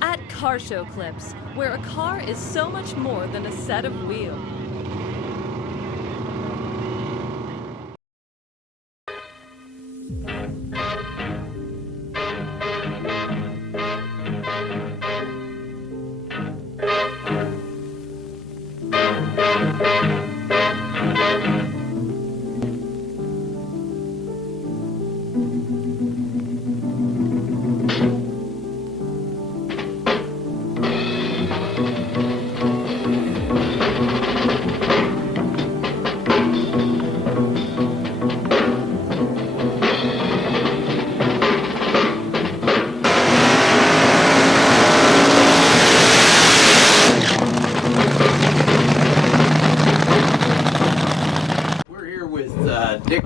At Car Show Clips, where a car is so much more than a set of wheels.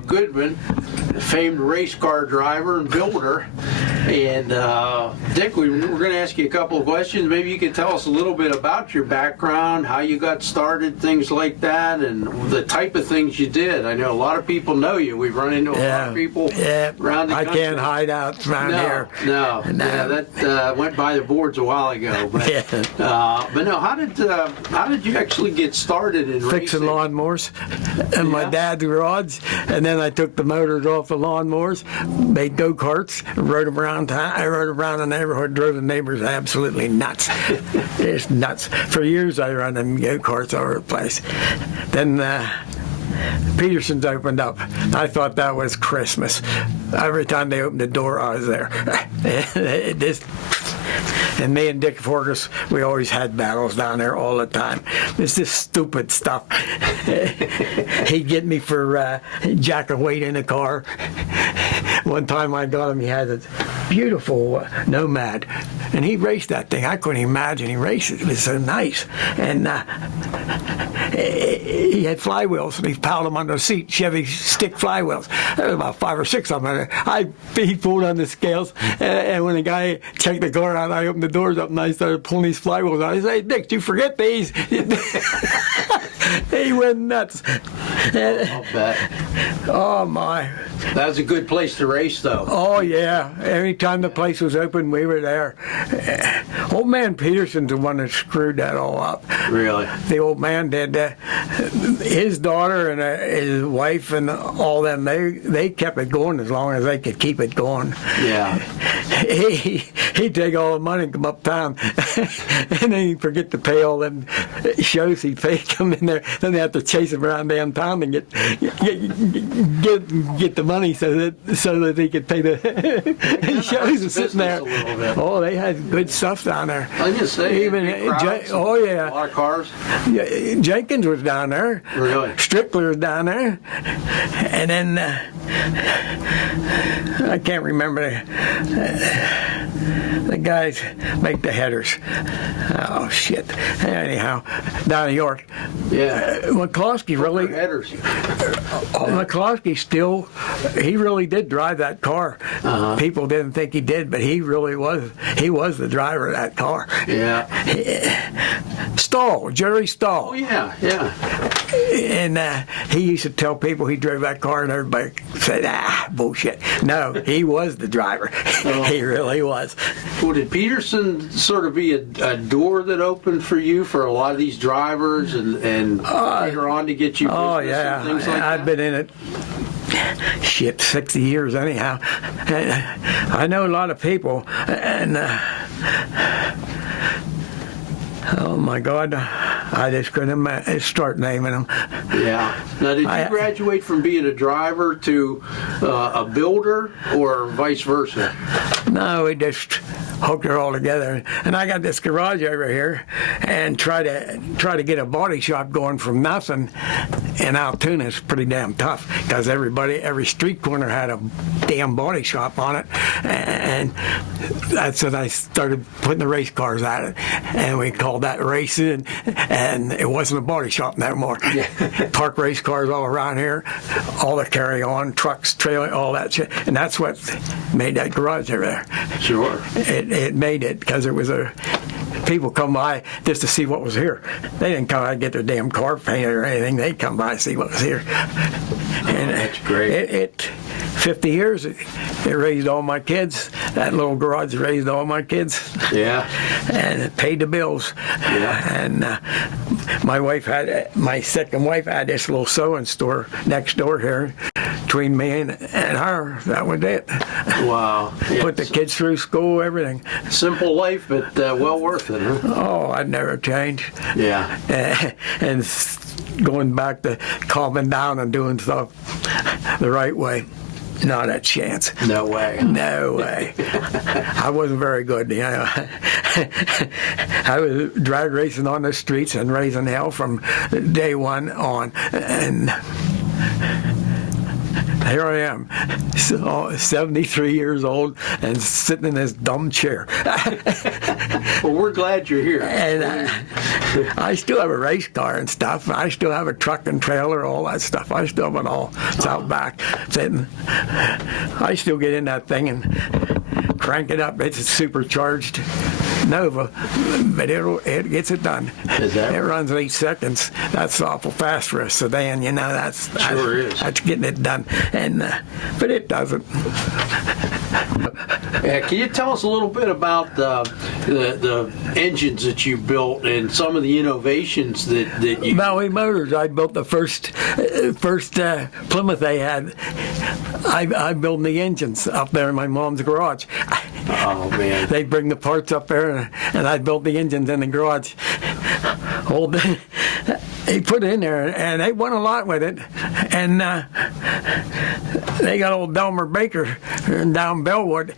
Goodman, famed race car driver and builder. And Dick, we're going to ask you a couple of questions. Maybe you could tell us a little bit about your background, how you got started, things like that, and the type of things you did. I know a lot of people know you. We've run into a lot of people around the country. I can't hide out around here. No. Yeah, that went by the boards a while ago. But, but no, how did you actually get started in fixing racing? Lawnmowers in my dad's garage, and then I took the motors off the lawnmowers, made go-karts, rode them around town. I rode around the neighborhood, drove the neighbors absolutely nuts. It's nuts. For years I run them go-karts all over the place. Then Peterson's opened up. I thought that was Christmas. Every time they opened the door, I was there. And me and Dick Forgas, we always had battles down there all the time. It's this stupid stuff. He'd get me for jacking weight in the car. One time I got him, he had a beautiful Nomad, and he raced that thing. I couldn't imagine he raced it. It was so nice. And he had flywheels, and he piled them on the seat, Chevy stick flywheels. There was about 5 or 6 of them. He pulled on the scales, and when the guy checked the car out, I opened the doors up and I started pulling these flywheels out. I said, "Hey, Dick, did you forget these?" He went nuts. I'll bet. Oh, my. That was a good place to race, though. Oh, yeah. Every time the place was open, we were there. Old man Peterson's the one that screwed that all up. Really? The old man did. His daughter and his wife and all them, they kept it going as long as they could keep it going. Yeah. He'd take all the money and come uptown, and then he'd forget to pay all them shows he'd pay come in there. Then they have to chase him around downtown and get the money so that he could pay the shows and sitting there. Oh, they had good stuff down there. I was gonna say, even oh yeah, a lot of cars. Yeah, Jenkins was down there. Really? Strickler was down there, and then I can't remember the guys make the headers. Oh shit! Anyhow, down in York. Yeah. McCloskey really. Headers. McCloskey still, he really did drive that car. People didn't think he did, but he really was. He was the driver of that car. Yeah. Jerry Stahl. Oh yeah, yeah. And he used to tell people he drove that car, and everybody said, bullshit. No, he was the driver. He really was. Well, did Peterson sort of be a door that opened for you for a lot of these drivers and later on to get you business and things like that? I've been in it. 60 years anyhow. I know a lot of people, and oh my God, I just couldn't start naming them. Yeah. Now, did you graduate from being a driver to a builder, or vice versa? No, we just hooked it all together. And I got this garage over here, and try to get a body shop going from nothing in Altoona is pretty damn tough, because every street corner had a damn body shop on it, and that's when I started putting the race cars at it, and we called that racing, and it wasn't a body shop no more. Yeah. Park race cars all around here, all the carry-on, trucks, trailer, all that shit, and that's what made that garage over there. Sure. It made it, because it was people come by just to see what was here. They didn't come by to get their damn car painted or anything. They'd come by to see what was here. And that's great. It 50 years, it raised all my kids. That little garage raised all my kids. Yeah. And it paid the bills. Yeah. And my second wife had this little sewing store next door here. Between me and her, that was it. Wow. Yeah. Put the kids through school, everything. Simple life, but well worth it, huh? Oh, I'd never change. Yeah. And going back to calming down and doing stuff the right way. Not a chance. No way. No way. I wasn't very good, you know. I was drag racing on the streets and raising hell from day one on. And here I am, 73 years old and sitting in this dumb chair. Well, we're glad you're here. And I still have a race car and stuff. I still have a truck and trailer, all that stuff. I still have it all. It's out back. Sitting. I still get in that thing and crank it up. It's a supercharged Nova, but it gets it done. Is that it runs 8 seconds. That's awful fast for a sedan, you know. That's getting it done. And but it doesn't. Yeah, can you tell us a little bit about the engines that you built and some of the innovations that you... Maui Motors, I built the first Plymouth they had. I built the engines up there in my mom's garage. Oh, man. They bring the parts up there, and I built the engines in the garage. They put it in there, and they won a lot with it. And they got old Delmer Baker down Bellwood.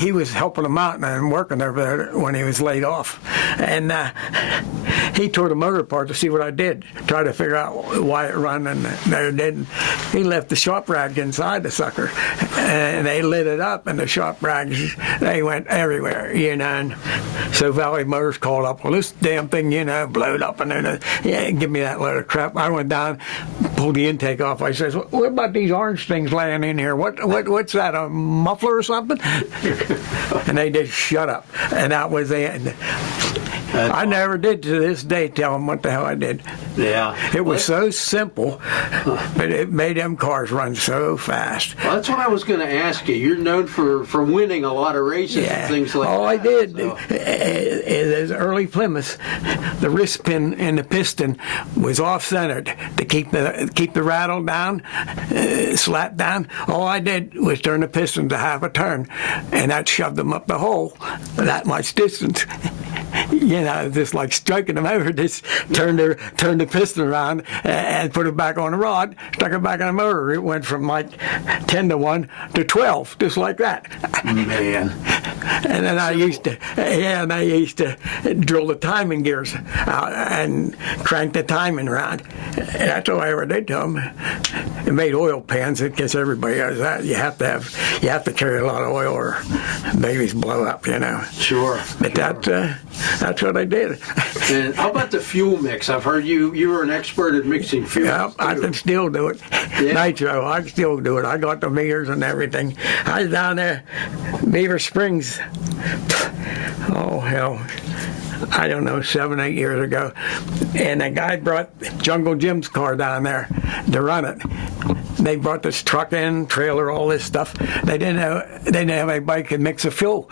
He was helping them out and working over there when he was laid off. And he tore the motor apart to see what I did, try to figure out why it run, and they didn't. He left the shop rag inside the sucker, and they lit it up, and the shop rags, they went everywhere, you know. And so Valley Motors called up, well, this damn thing, you know, blowed up, and then, yeah, give me that load of crap. I went down, pulled the intake off. I says, what about these orange things laying in here? What's that, a muffler or something? And they just shut up, and that was the end. I never did to this day tell them what the hell I did. Yeah. It was so simple, but it made them cars run so fast. Well, that's what I was going to ask you. You're known for winning a lot of races and things like that. Oh, I did. So. As early Plymouth, the wrist pin and the piston was off-centered to keep the rattle down, slap down. All I did was turn the piston to half a turn, and that shoved them up the hole that much distance. You know, just like striking them over, just turned the piston around and put it back on the rod, stuck it back in the motor. It went from like 10 to 1 to 12, just like that. Man. And then I used to drill the timing gears out and crank the timing around. That's all I ever did to them. It made oil pans. I guess everybody does that. You have to carry a lot of oil or babies blow up, you know. Sure. But that's what I did. And how about the fuel mix? I've heard you were an expert at mixing fuel. Yeah, I can still do it. Yeah. Nitro, I can still do it. I got the meters and everything. I was down there, Beaver Springs. Oh, hell. I don't know, 7, 8 years ago. And a guy brought Jungle Jim's car down there to run it. They brought this truck in, trailer, all this stuff. They didn't have anybody could mix the fuel.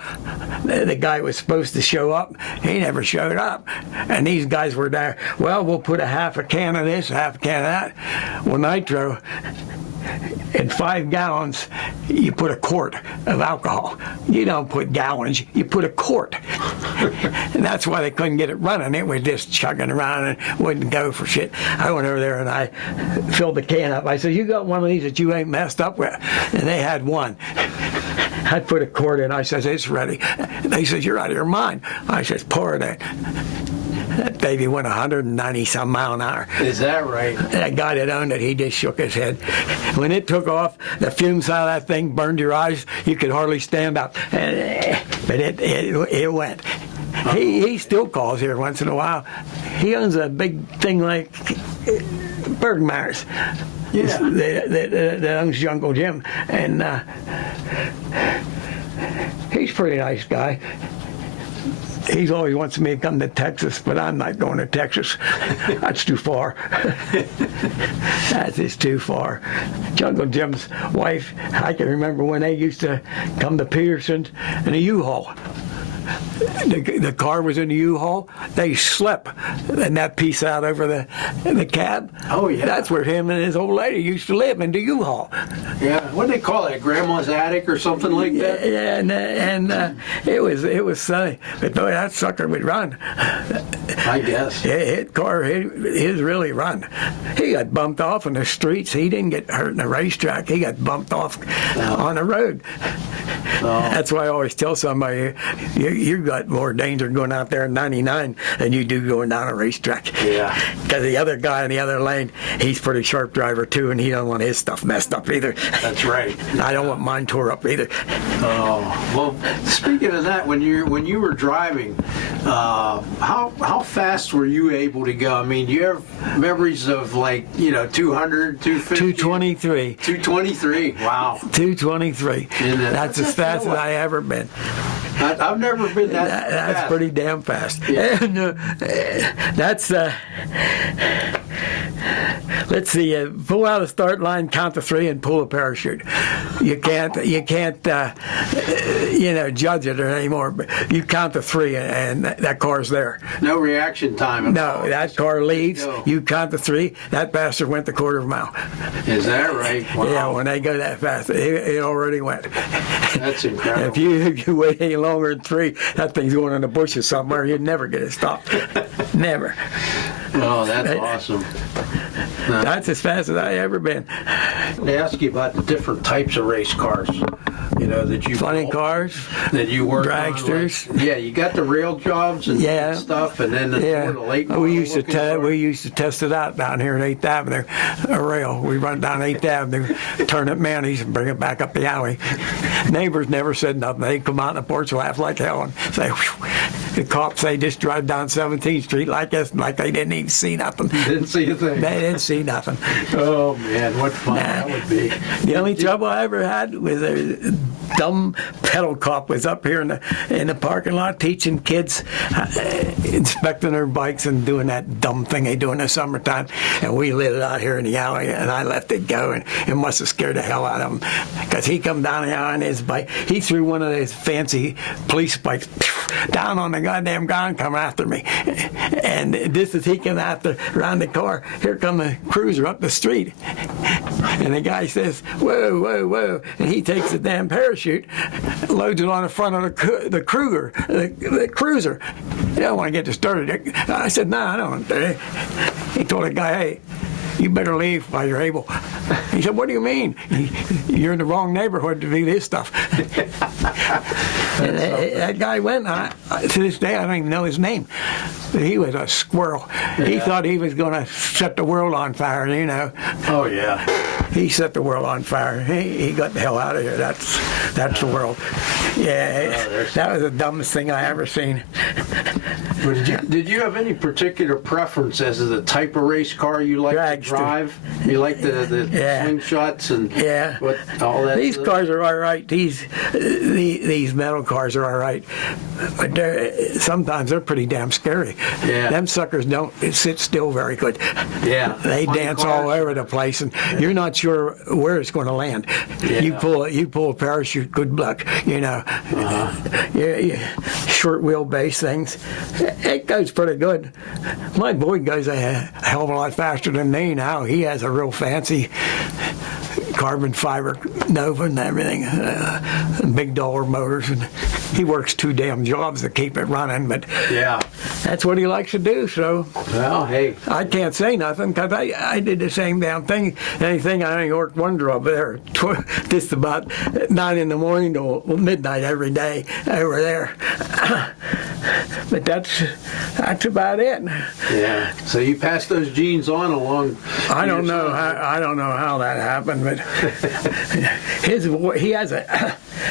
The guy was supposed to show up. He never showed up. And these guys were there. Well, we'll put a half a can of this, half a can of that. Well, nitro, in 5 gallons, you put a quart of alcohol. You don't put gallons, you put a quart. And that's why they couldn't get it running. It was just chugging around and wouldn't go for shit. I went over there and I filled the can up. I said, you got one of these that you ain't messed up with? And they had one. I put a quart in. I says, it's ready. They says, you're out of your mind. I says, pour it in. That baby went 190-some mile an hour. Is that right? That guy that owned it, he just shook his head. When it took off, the fumes out of that thing burned your eyes. You could hardly stand up. But it went. He still calls here once in a while. He owns a big thing like Bergmeyer's. Yeah. That owns Jungle Jim. And he's a pretty nice guy. He always wants me to come to Texas, but I'm not going to Texas. That's too far. That is too far. Jungle Jim's wife, I can remember when they used to come to Peterson in a U-Haul. The car was in the U-Haul. They slept in that piece out over the cab. Oh, yeah. That's where him and his old lady used to live, in the U-Haul. Yeah, what do they call that? Grandma's attic or something like that? Yeah, and it was sunny. But boy, that sucker would run. I guess. His car, his really run. He got bumped off in the streets. He didn't get hurt in the racetrack. He got bumped off on the road. That's why I always tell somebody, you got more danger going out there in 99 than you do going down a racetrack. Yeah. Because the other guy in the other lane, he's a pretty sharp driver too, and he don't want his stuff messed up either. That's right. I don't want mine tore up either. Oh, well, speaking of that, when you were driving, how fast were you able to go? I mean, do you have memories of 200, 250? 223. 223. Wow. 223. That's as fast as I ever been. I've never been that fast. That's pretty damn fast. Yeah. And, that's let's see. Pull out a start line, count to 3, and pull a parachute. You can't judge it anymore. But you count to 3, and that car's there. No reaction time. No, that car leaves. You count to 3. That bastard went the quarter of a mile. Is that right? Wow. Yeah, when they go that fast, it already went. That's incredible. If you wait any longer than 3, that thing's going in the bushes somewhere. You'd never get it stopped. Never. Oh, that's awesome. That's as fast as I ever been. They ask you about the different types of race cars. That you Funny cars, that you work dragsters. on. Yeah, you got the rail jobs and stuff, and then the late model we used to cars. test it out down here at 8th Avenue. A rail. We run down 8th Avenue, turn up Manny's, and bring it back up the alley. Neighbors never said nothing. They'd come out on the porch, laugh like hell, and say, whew. The cops say just drive down 17th Street like this, like they didn't even see nothing. Didn't see a thing. They didn't see nothing. Oh man, what fun that would be. The only trouble I ever had was a dumb pedal cop was up here in the parking lot teaching kids, inspecting their bikes and doing that dumb thing they do in the summertime. And we lit it out here in the alley, and I let it go, and it must have scared the hell out of him, because he come down the alley on his bike. He threw one of those fancy police bikes down on the goddamn ground, coming after me. And just as he came after around the car, here come the cruiser up the street. And the guy says, whoa, whoa, whoa. And he takes the damn parachute, loads it on the front of the cruiser. You don't want to get disturbed. I said, no, I don't. He told the guy, hey, you better leave while you're able. He said, what do you mean? You're in the wrong neighborhood to do this stuff. And that guy went, to this day, I don't even know his name. But he was a squirrel. Yeah. He thought he was going to set the world on fire, Oh, yeah. He set the world on fire. He got the hell out of here. That's the world. Yeah, that was the dumbest thing I ever seen. But did you have any particular preference as to the type of race car you like to drive? You like the slingshots and all that? These cars are all right. These metal cars are all right. But sometimes they're pretty damn scary. Yeah. Them suckers don't sit still very good. Yeah. They dance all over the place, and you're not sure where it's going to land. Yeah. You pull a parachute, good luck, Short wheelbase things. It goes pretty good. My boy goes a hell of a lot faster than me now. He has a real fancy carbon fiber Nova and everything, and big dollar motors, and he works 2 damn jobs to keep it running, but that's what he likes to do. So well, hey, I can't say nothing, because I did the same damn thing. Anything, I only worked one job there, just about 9 in the morning to midnight every day over there. But that's about it. Yeah. So you passed those genes on along. I don't know how that happened, but he has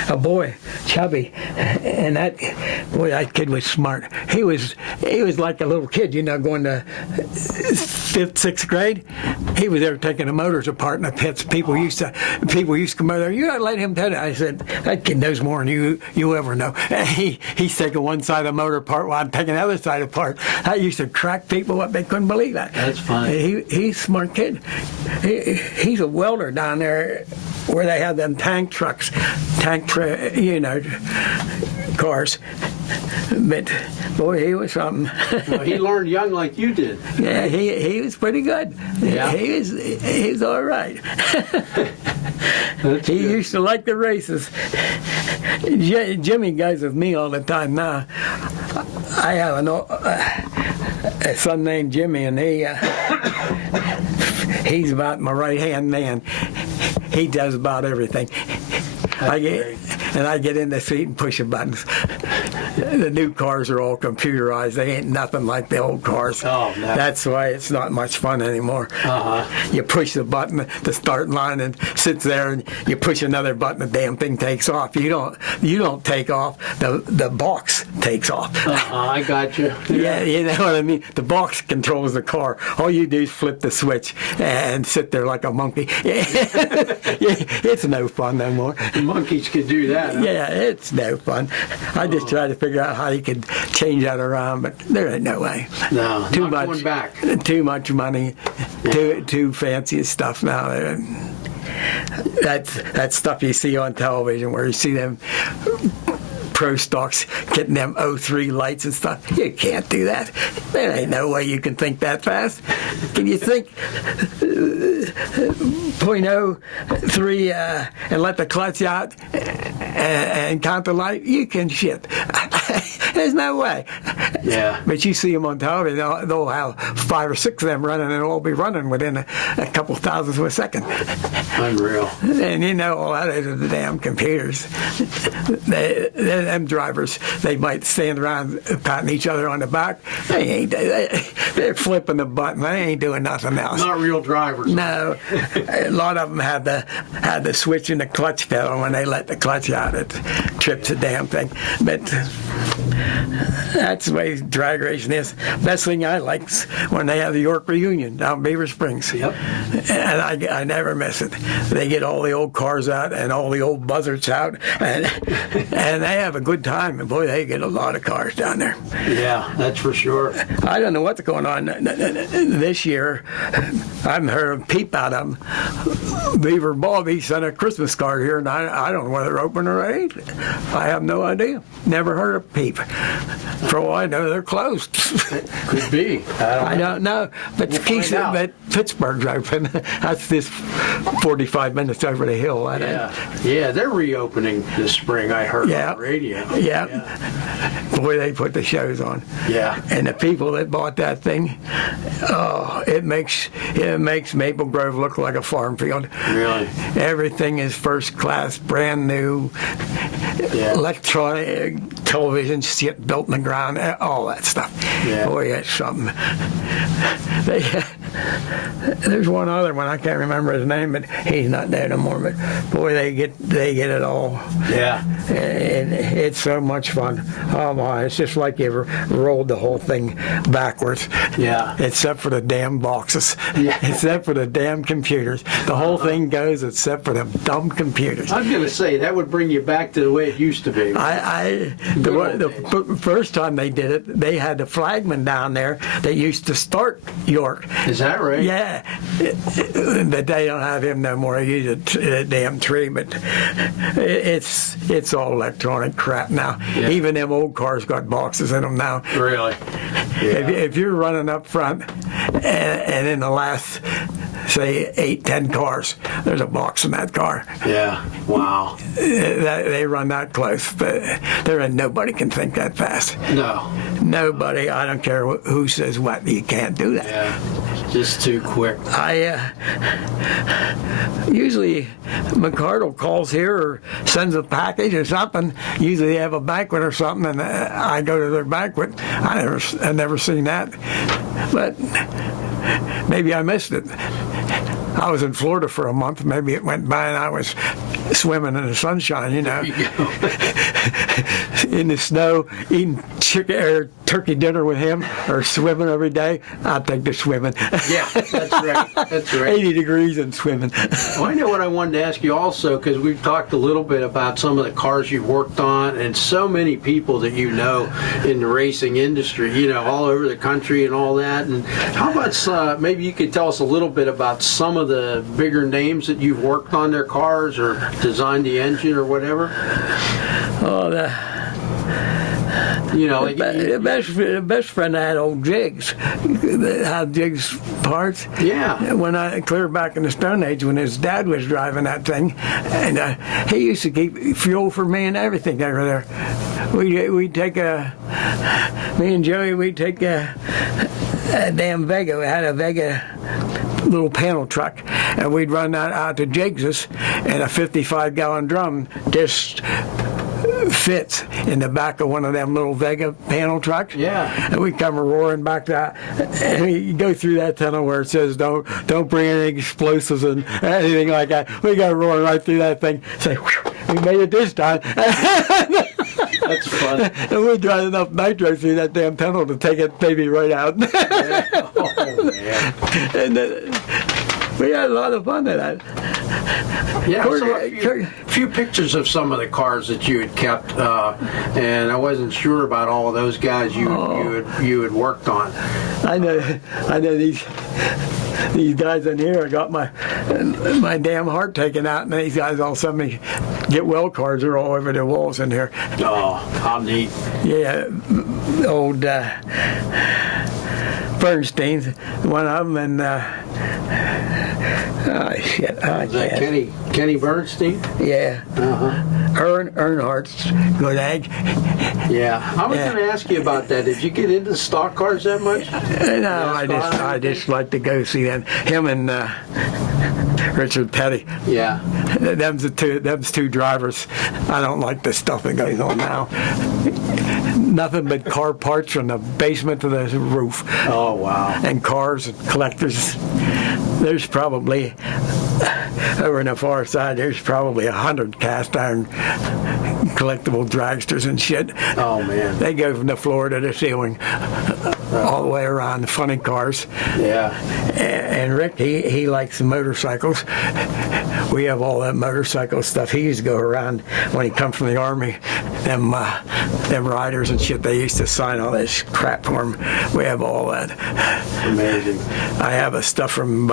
a boy, chubby, and that kid was smart. He was like a little kid, going to 5th, 6th grade. He was there taking the motors apart in the pits. People used to come over there. You gotta let him tell it. I said, that kid knows more than you ever know. And he's taking one side of the motor apart while I'm taking the other side apart. I used to crack people up. They couldn't believe that. That's funny. He's a smart kid. He's a welder down there where they have them tank trucks, cars. But boy, he was something. Well, he learned young like you did. Yeah, he was pretty good. Yeah. He was all right. He used to like the races. Jimmy goes with me all the time now. I have a son named Jimmy, and he's about my right-hand man. He does about everything. I get in the seat and push the buttons. The new cars are all computerized. They ain't nothing like the old cars. Oh, no. That's why it's not much fun anymore. You push the button, the start line, and sits there, and you push another button, the damn thing takes off. You don't take off. The box takes off. I got you. Yeah, you know what I mean? The box controls the car. All you do is flip the switch and sit there like a monkey. It's no fun no more. Monkeys could do that. Huh? Yeah, it's no fun. I just try to figure out how you could change that around, but there ain't no way. No, too not much, going back. Too much money, too fancy stuff now. That stuff you see on television where you see them pro stocks getting them 03 lights and stuff. You can't do that. There ain't no way you can think that fast. Can you think 0.03 and let the clutch out and count the light? You can shit. There's no way. Yeah. But you see them on television, they'll have 5 or 6 of them running, and they'll all be running within a couple thousandths of a second. Unreal. And all that is the damn computers. Them drivers, they might stand around patting each other on the back. They're flipping the button. They ain't doing nothing else. Not real drivers. No. A lot of them had the switch in the clutch pedal. When they let the clutch out, it trips the damn thing. But that's the way drag racing is. Best thing I like is when they have the York reunion down in Beaver Springs. Yep. And I never miss it. They get all the old cars out and all the old buzzards out, and they have a good time. And boy, they get a lot of cars down there. Yeah, that's for sure. I don't know what's going on this year. I haven't heard a peep out of them. Beaver Bobby sent a Christmas card here, and I don't know whether they're open or ain't. I have no idea. Never heard a peep. For all I know, they're closed. Could be. I don't know. But but Pittsburgh's open. That's this 45 minutes over the hill. Yeah, they're reopening this spring, I heard on the radio. Yeah. Boy, they put the shows on. Yeah. And the people that bought that thing, it makes Maple Grove look like a farm field. Really? Everything is first class, brand new, electronic television shit built in the ground, all that stuff. Yeah. Boy, that's something. There's one other one, I can't remember his name, but he's not there no more. But boy, they get it all. Yeah. And it's so much fun. Oh my, it's just like you rolled the whole thing backwards. Yeah. Except for the damn boxes. Yeah. Except for the damn computers. The whole thing goes except for the dumb computers. I was going to say, that would bring you back to the way it used to be. The first time they did it, they had the flagman down there that used to start York. Is that right? Yeah. But they don't have him no more. He used a damn tree, but it's all electronic crap now. Yeah. Even them old cars got boxes in them now. Really? Yeah. If you're running up front and in the last, say, 8-10 cars, there's a box in that car. Yeah. Wow. They run that close. But nobody can think that fast. No. Nobody. I don't care who says what. You can't do that. Yeah. Just too quick. Usually McCardle calls here or sends a package or something. Usually they have a banquet or something, and I go to their banquet. I've never seen that, but maybe I missed it. I was in Florida for a month. Maybe it went by and I was swimming in the sunshine, you know. There you go. In the snow, eating chicken or turkey dinner with him, or swimming every day. I'll take the swimming. Yeah, that's right. That's right. 80 degrees and swimming. Well, I know what I wanted to ask you also, because we've talked a little bit about some of the cars you've worked on, and so many people that you know in the racing industry, you know, all over the country and all that. And how about maybe you could tell us a little bit about some of the bigger names that you've worked on their cars or designed the engine or whatever? Oh, You know, like the best friend I had, old Jiggs, had Jiggs parts. Yeah. When I clear back in the Stone Age, when his dad was driving that thing, and he used to keep fuel for me and everything over there. We'd take me and Joey, we'd take a damn Vega. We had a Vega little panel truck, and we'd run that out to Jiggs's, and a 55-gallon drum just fits in the back of one of them little Vega panel trucks. Yeah. And we come roaring back that, and we go through that tunnel where it says don't bring any explosives and anything like that. We go roaring right through that thing. Say, whew, we made it this time. That's fun. And we drive enough nitro through that damn tunnel to take it baby right out. Yeah. Oh, man. And we had a lot of fun with that. Yeah, Kirk- I saw a few pictures of some of the cars that you had kept, and I wasn't sure about all of those guys you had worked on. I know these guys in here. I got my damn heart taken out, and these guys all suddenly get well cards are all over the walls in here. Oh, how neat! Yeah, old Bernstein's one of them, and shit, Is that Kenny Bernstein? yeah. Earnhardt's good egg. Yeah, I was going to ask you about that. Did you get into stock cars that much? No, I just like to go see them. Him and Richard Petty. Yeah. Them's two drivers. I don't like the stuff that goes on now. Nothing but car parts from the basement to the roof. Oh, wow. And cars and collectors. There's probably, over on the far side, there's probably 100 cast iron collectible dragsters and shit. Oh, man. They go from the floor to the ceiling, all the way around, the funny cars. Yeah. And Rick, he likes motorcycles. We have all that motorcycle stuff. He used to go around when he come from the Army. Them riders and shit, they used to sign all this crap for him. We have all that. Amazing. I have a stuff from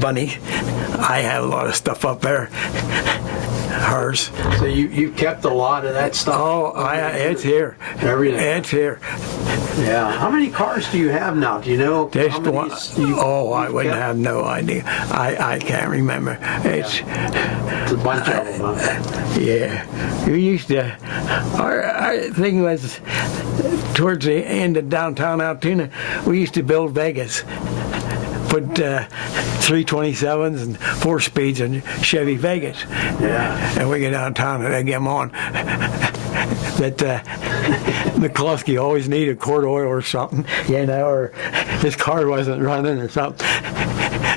Bunny. I have a lot of stuff up there. Hers. So you kept a lot of that stuff? Oh, it's here. Everything. It's here. Yeah. How many cars do you have now? Do you know? Just how many one. you I wouldn't kept? have no idea. I can't remember. It's It's a bunch of them, huh? yeah. We used to. Our thing was towards the end of downtown Altoona. We used to build Vegas. Put 327s and 4-speeds in Chevy Vegas. Yeah. And we go downtown and they get them on. That McCluskey always needed quart oil or something, you know, or his car wasn't running or something.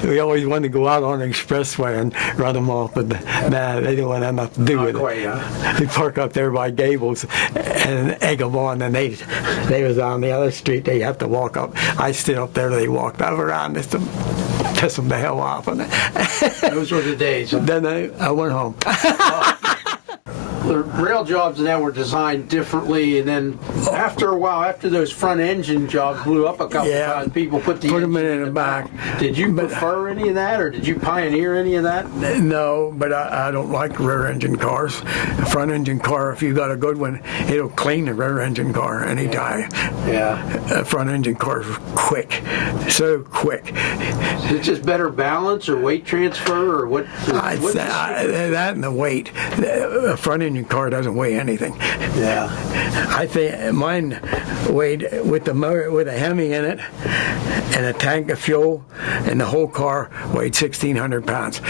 We always wanted to go out on the expressway and run them off, but nah, they didn't want nothing to do with quite, it. huh? They park up there by Gables and egg them on, and they was on the other street. They have to walk up. I stood up there. They walked over around just to piss them the hell off. And Those were the days. Huh? then I went home. The rail jobs now were designed differently, and then after a while, after those front engine jobs blew up a couple Yeah. times, people put Put 'em engine in the back. Did you prefer any of that, or did you pioneer any of that? No, but I don't like rear engine cars. A front engine car, if you got a good one, it'll clean the rear engine car anytime. Yeah. A front engine car is quick, so quick. Is it just better balance or weight transfer, or what? what's the secret? That and the weight. A front engine car doesn't weigh anything. Yeah. I think mine weighed with the motor, with a Hemi in it, and a tank of fuel, and the whole car weighed 1,600 pounds.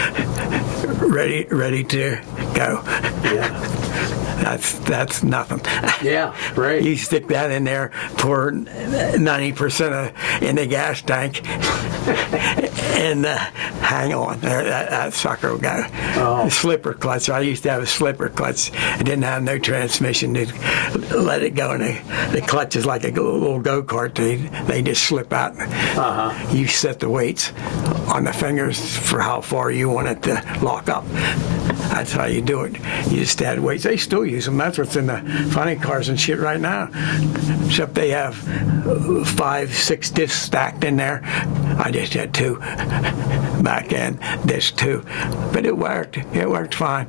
Ready to go. Yeah. that's nothing. Yeah, right. You stick that in there, pour 90% in the gas tank, and hang on. That sucker will go. Oh. Slipper clutch. I used to have a slipper clutch. I didn't have no transmission to let it go. And the clutch is like a little go-kart. They just slip out. You set the weights on the fingers for how far you want it to lock up. That's how you do it. You just add weights. They still use them. That's what's in the funny cars and shit right now. Except they have 5, 6 discs stacked in there. I just had 2 back then, disc 2. But it worked. It worked fine.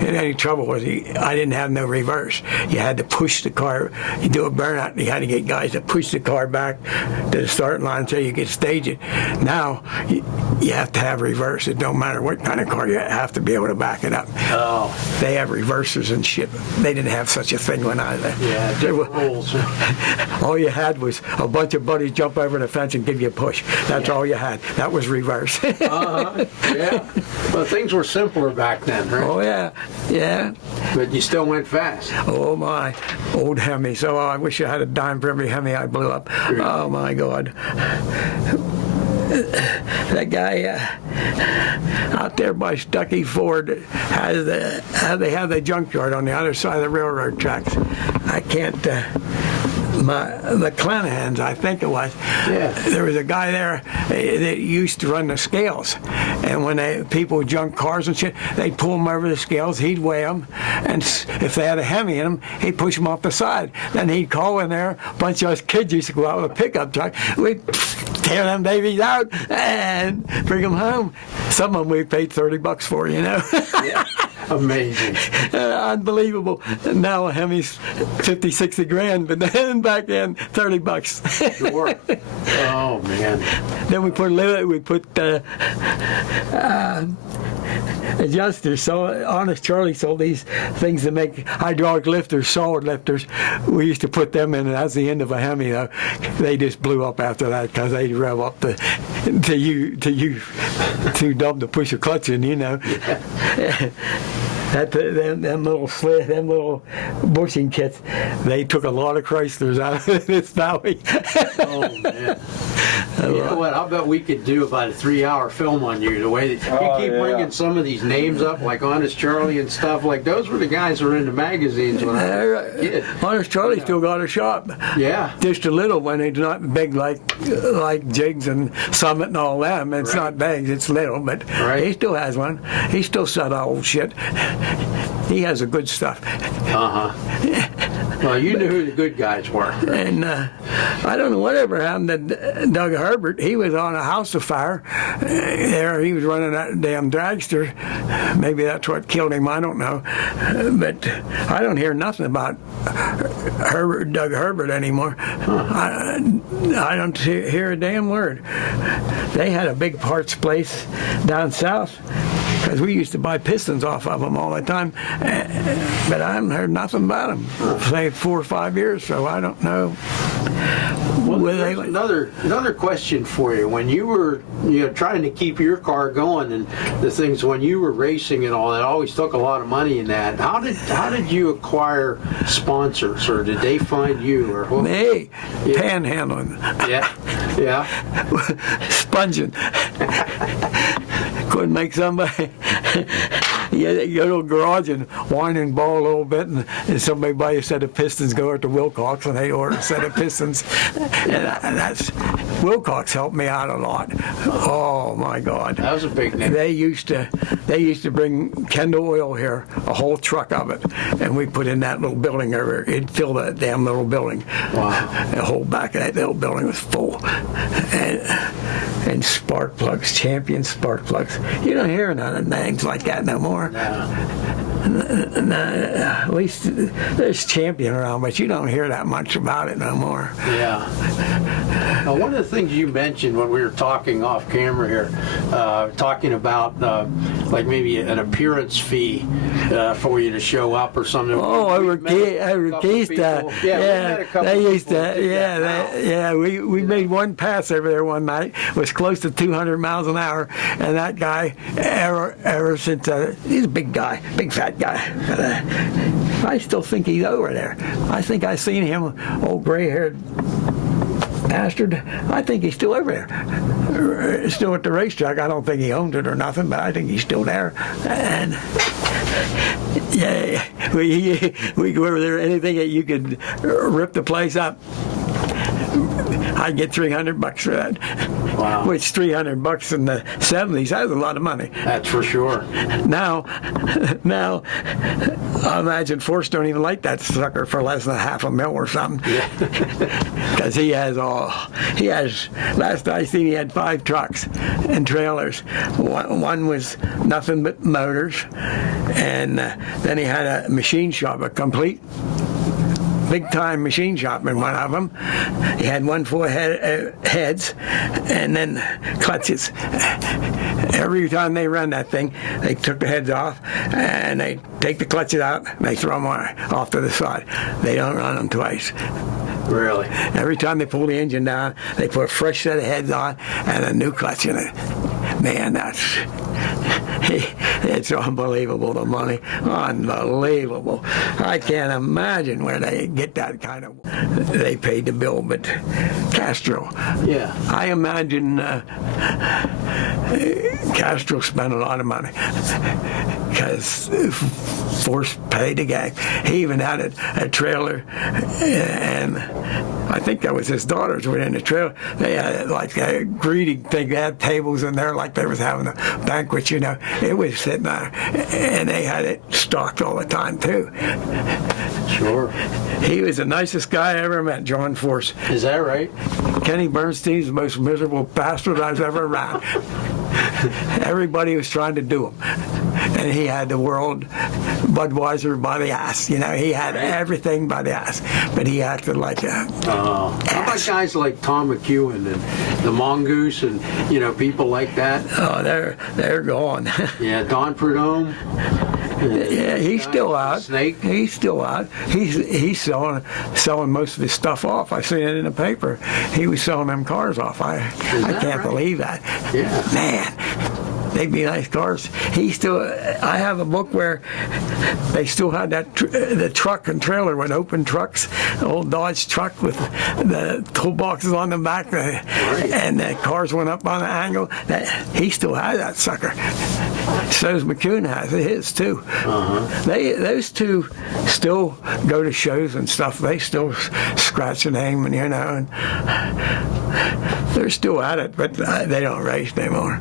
The only trouble was I didn't have no reverse. You had to push the car. You do a burnout, you had to get guys to push the car back to the starting line so you could stage it. Now, you have to have reverse. It don't matter what kind of car, you have to be able to back it up. Oh. They have reversers and shit. They didn't have such a thing when I was there. Yeah, different rules. All you had was a bunch of buddies jump over the fence and give you a push. That's all you had. That was reverse. Yeah. Well, things were simpler back then, right? Oh, yeah. Yeah. But you still went fast. Oh, my. Old Hemi. So I wish I had a dime for every Hemi I blew up. Oh, my God. That guy out there by Stuckey Ford they have the junkyard on the other side of the railroad tracks. I can't. McClanahan's, I think it was. Yeah. There was a guy there that used to run the scales, and when people junk cars and shit, they'd pull them over the scales. He'd weigh them, and if they had a Hemi in them, he'd push them off the side. Then he'd call in there. A bunch of us kids used to go out with a pickup truck. We'd tear them babies out and bring them home. Some of them we paid $30 for, you know. Yeah. Amazing. Unbelievable. Now a Hemi's 50, 60 grand, but then back then, $30. Sure. Oh, man. Then we put adjusters. So Honest Charlie sold these things to make hydraulic lifters, solid lifters. We used to put them in, and that's the end of a Hemi. Though they just blew up after that because they rev up to you too dumb to push a clutch in, you know. Yeah. Them little bushing kits, they took a lot of Chryslers out of this valley. Oh, man. You know what? I'll bet we could do about a 3-hour film on you. The way that you keep bringing some of these names up, like Honest Charlie and stuff. Like those were the guys who were in the magazines when I was a kid. Honest Charlie still got a shop. Yeah. Just a little one. It's not big like Jigs and Summit and all them. It's not big. It's little, but he still has one. He still sells old shit. He has the good stuff. Well, you knew who the good guys were. And I don't know whatever happened to Doug Herbert. He was on a house afire. There, he was running that damn dragster. Maybe that's what killed him. I don't know. But I don't hear nothing about Doug Herbert anymore. I don't hear a damn word. They had a big parts place down south because we used to buy pistons off of them all the time. But I haven't heard nothing about them. Say 4 or 5 years, so I don't know. Well, another question for you. When you were trying to keep your car going and the things when you were racing and all that, always took a lot of money in that. How did you acquire sponsors, or did they find you, or what? Me, panhandling. Yeah. Sponging. Couldn't make somebody. You go to a garage and whine and bawl a little bit, and somebody buy a set of pistons, go out to Wilcox, and they order a set of pistons. And that's Wilcox helped me out a lot. Oh my God, that was a big name. They used to bring Kendall oil here, a whole truck of it, and we put in that little building over. It'd fill that damn little building. Wow. The whole back of that little building was full, and spark plugs, Champion spark plugs. You don't hear none of names like that no more. No, at least there's Champion around, but you don't hear that much about it no more. Yeah. Now, one of the things you mentioned when we were talking off camera here, talking about like maybe an appearance fee for you to show up or something. Oh, over Keystone. Yeah, they used to. We made one pass over there one night. It was close to 200 miles an hour, and that guy, ever since, he's a big guy, big fat guy. But, I still think he's over there. I think I seen him, old gray-haired bastard. I think he's still over there, still at the racetrack. I don't think he owns it or nothing, but I think he's still there. And yeah, we go over there. Anything that you could rip the place up, I'd get $300 for that. Wow. Which $300 in the 70s, that was a lot of money. That's for sure. Now, I imagine Force don't even like that sucker for less than $500,000 or something. Because he has, last I seen, he had 5 trucks and trailers. One was nothing but motors, and then he had a machine shop, a complete big-time machine shop in one of them. He had one full heads and then clutches. Every time they run that thing, they took the heads off and they take the clutches out and they throw them off to the side. They don't run them twice. Really? Every time they pull the engine down, they put a fresh set of heads on and a new clutch in it. Man, it's unbelievable, the money. Unbelievable. I can't imagine where they get that kind of, they paid the bill. But Castro, yeah, I imagine Castro spent a lot of money because Force paid the gang. He even had a trailer, and I think that was his daughters were in the trailer. They had like a greeting thing. They had tables in there like they was having a banquet, you know. It was sitting there, and they had it stocked all the time too. Sure. He was the nicest guy I ever met, John Force. Is that right? Kenny Bernstein's the most miserable bastard I was ever around. Everybody was trying to do him. And he had the world Budweiser by the ass. You know, he had everything by the ass. But he acted like a How about guys like Tom McEwen and the Mongoose and, you know, people like that? Oh, they're gone. Yeah, Don Prudhomme. Yeah, he's still out. Snake. He's still out. He's selling most of his stuff off. I seen it in the paper. He was selling them cars off. I can't believe that. Yeah. Man, they'd be nice cars. I have a book where they still had the truck and trailer with open trucks, old Dodge truck with the toolboxes on the back, and the cars went up on the angle. He still had that sucker. So's McCune has his too. Those two still go to shows and stuff. They still scratch and aim, and you know, and they're still at it, but they don't race anymore.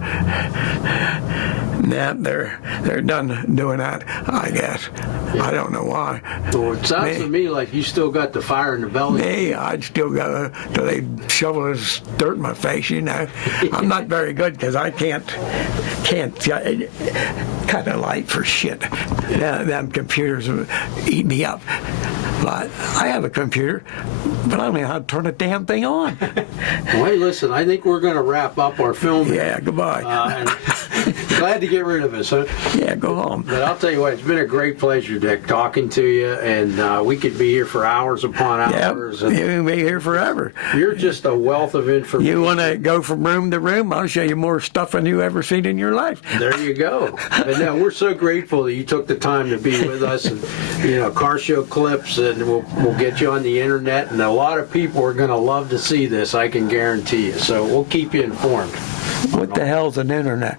Nah, they're done doing that, I guess. Yeah. I don't know why. Well, it sounds to me like you still got the fire in the belly. Me, I'd still go till they shovel this dirt in my face, you know. I'm not very good because I can't cut a light for shit. Them computers eat me up. But I have a computer, but I don't know how to turn the damn thing on. Well, hey, listen, I think we're going to wrap up our film. Yeah, goodbye. Glad to get rid of us, huh? Yeah, go home. But I'll tell you what, it's been a great pleasure, Dick, talking to you, and we could be here for hours upon hours. Yep, you can be here forever. You're just a wealth of information. You want to go from room to room? I'll show you more stuff than you ever seen in your life. There you go. And now we're so grateful that you took the time to be with us, and car show clips, and we'll get you on the internet, and a lot of people are going to love to see this, I can guarantee you. So we'll keep you informed. What the hell's an internet?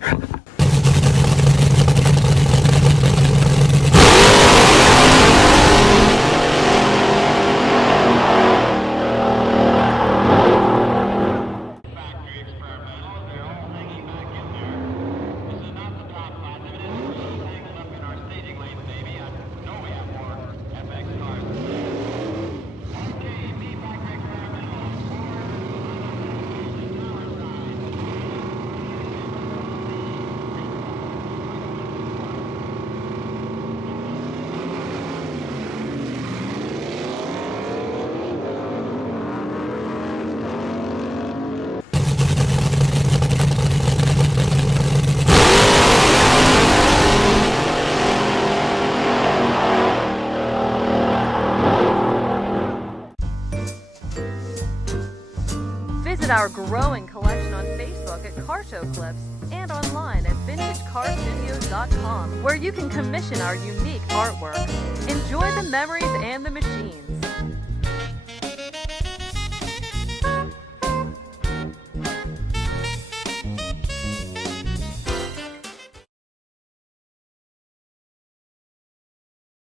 Visit our growing collection on Facebook at Car Show Clips and online at VintageCarStudios.com, where you can commission our unique artwork. Enjoy the memories and the machines.